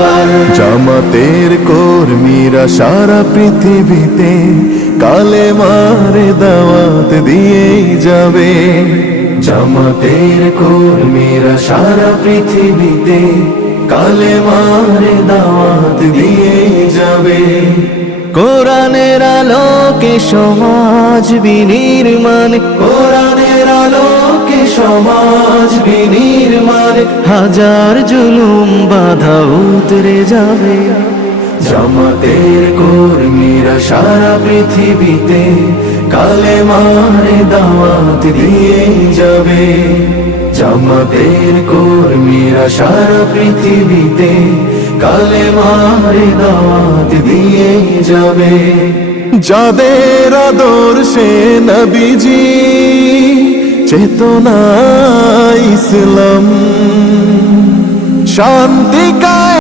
সবার। জামাতের কর্মীরা সারা পৃথিবীতে কালেমার দাওয়াত দিয়েই যাবে। জামাতের কর্মীরা সারা পৃথিবীতে কালেমার দাওয়াত দিয়ে যাবে। কোরআনের আলোকে সমাজ বিনির্মাণ, কোরআনের আলোকে সমাজ বিনির্মাণ, হাজার জুলুম বাধা উতরে যাবে। জামাতের কর্মীরা সারা পৃথিবীতে কালেমার দাওয়াত দিয়ে যাবে। জামাতের কর্মীরা সারা পৃথিবীতে কালেমার দাওয়াত দিয়ে যাবে। যাদের আদর্শে নবীজি চেতনা ইসলাম, শান্তি